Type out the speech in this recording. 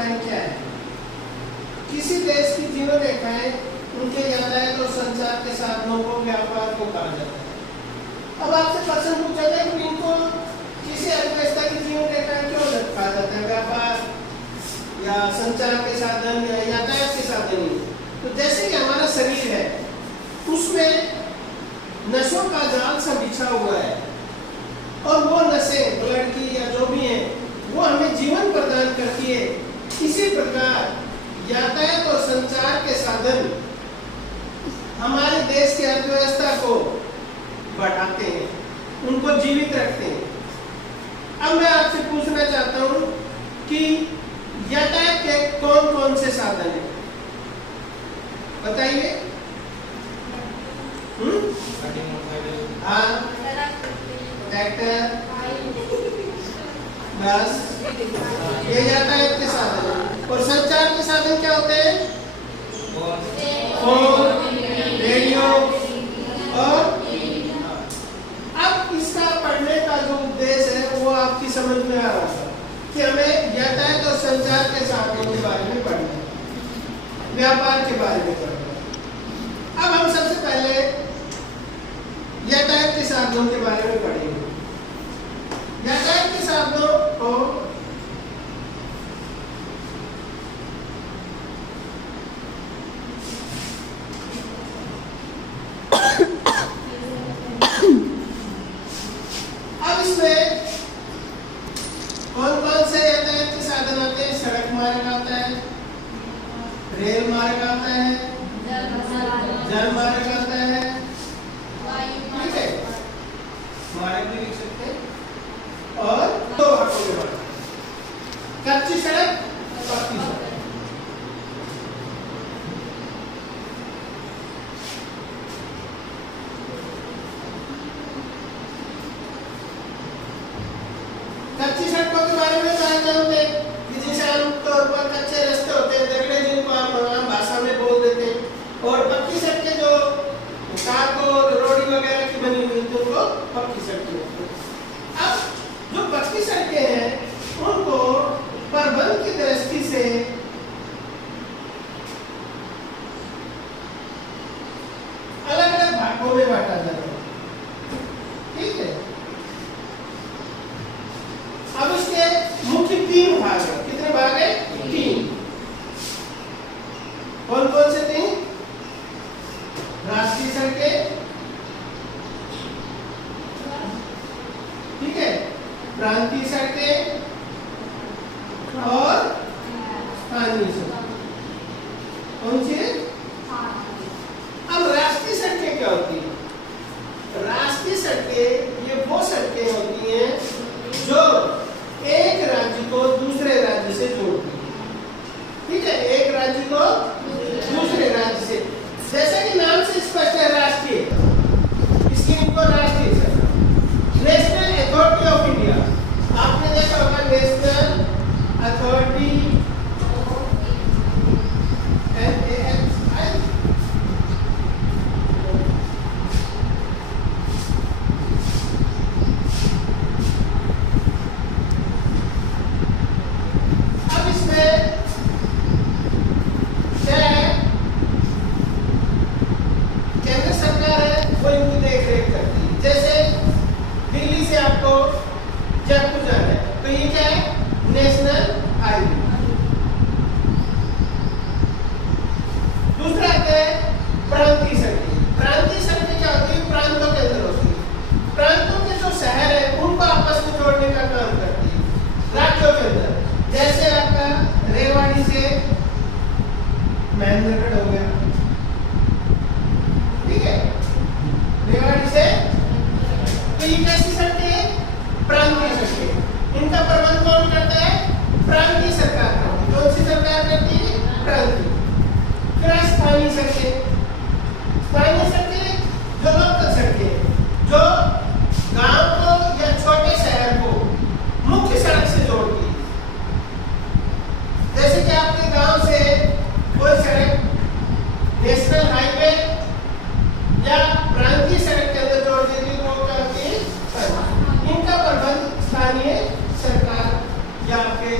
रेखाएं क्या है? किसी देश की जीवन रेखाएं उनके यातायात और संचार के साधनों को, व्यापार को कहा जाता है। अब आपसे प्रश्न पूछा जाए कि इनको किसी अर्थव्यवस्था की जीवन रेखाएं क्यों कहा जाता है? व्यापार या संचार के साधन या यातायात के साधन ही। तो जैसे कि हमारा शरीर है, उसमें नसों का जाल सा बिछा हुआ है और वो नसें, ब्लड की या जो भी है, वो हमें जीवन प्रदान करती है। इसी प्रकार यातायात और संचार के साधन हमारे देश की अर्थव्यवस्था को बढ़ाते हैं, उनको जीवित रखते हैं। अब मैं आपसे पूछना चाहता हूं कि यातायात के कौन कौन से साधन हैं, बताइए। हाँ, ट्रैक्टर, बस, ये यातायात के साधन हैं। और संचार के साधन क्या होते हैं? Phone, radio. और अब इसका पढ़ने का जो उद्देश्य है वो आपकी समझ में आ रहा है कि हमें यातायात और संचार के साधनों के बारे में पढ़ना है, व्यापार के बारे में पढ़ना है। अब हम सबसे पहले यातायात के साधनों के बारे में पढ़ेंगे। यातायात के साधनों को अब इसमें कौन कौन से यातायात के साधन आते हैं? सड़क मार्ग आता है, रेल मार्ग आता है, जल मार्ग आता है, ठीक है, मार्ग भी लिख सकते हैं। और दो भागों में बांटा, कच्ची सड़क, पक्की सड़क। कच्ची सड़कों के बारे में कहा जानते हैं कि जिसे आम तौर पर कच्चे रास्ते होते हैं, दगड़े, जिनको आप आम भाषा में बोल देते हैं। और पक्की सड़कें जो कार्गो रोडी वगैरह की बनी हुई तो वो पक्की सड़कें होती हैं। अब जो पक्की सड़कें हैं उनको प्रबंध की दृष्टि से अलग अलग भागों में बांटा जाता है, ठीक है। अब इसके मुख्य 3 भाग हैं। कितने भाग हैं? 3। कौन कौन से 3? राष्ट्रीय सड़कें, ठीक है, प्रांतीय सड़कें और स्थानीय सड़कें। कौन सी? अब राष्ट्रीय सड़कें क्या होती है? राष्ट्रीय सड़कें ये वो सड़कें होती हैं जो एक राज्य को दूसरे राज्य से जोड़ती है, ठीक है, एक राज्य को दूसरे राज्य से। जैसा कि नाम से स्पष्ट है, राष्ट्रीय, इसकी इनको राष्ट्रीय सड़क। नेशनल अथॉरिटी ऑफ इंडिया, आपने देखा होगा नेशनल अथॉरिटी, अब इसमें क्या है? केंद्र सरकार है वो इनकी देख रेख करती है। जैसे दिल्ली से आपको जयपुर जाना है तो ये क्या है? National highway. दूसरा आता है प्रांतीय सड़कें। प्रांतीय सड़कें क्या होती है? प्रांतों के अंदर होती है। प्रांतों के जो शहर है उनको आपस में जोड़ने का काम करती है राज्यों के अंदर। जैसे आपका रेवाड़ी से महेंद्रगढ़ हो गया, ठीक है, रेवाड़ी से, तो ये कैसी सड़कें हैं? प्रांतीय सड़कें। इनका प्रबंध कौन करता है? प्रांतीय सरकार करती है। कौन सी सरकार करती है? प्रांतीय। फिर स्थानीय सड़कें। स्थानीय सड़कें जो लोकल सड़कें, जो गांव को या छोटे शहर को मुख्य सड़क से जोड़ती है। जैसे कि आपके गांव से कोई सड़क नेशनल हाईवे या प्रांतीय सड़क के अंदर जोड़ देती है, वो क्या होती है? इनका प्रबंध स्थानीय सरकार या आपके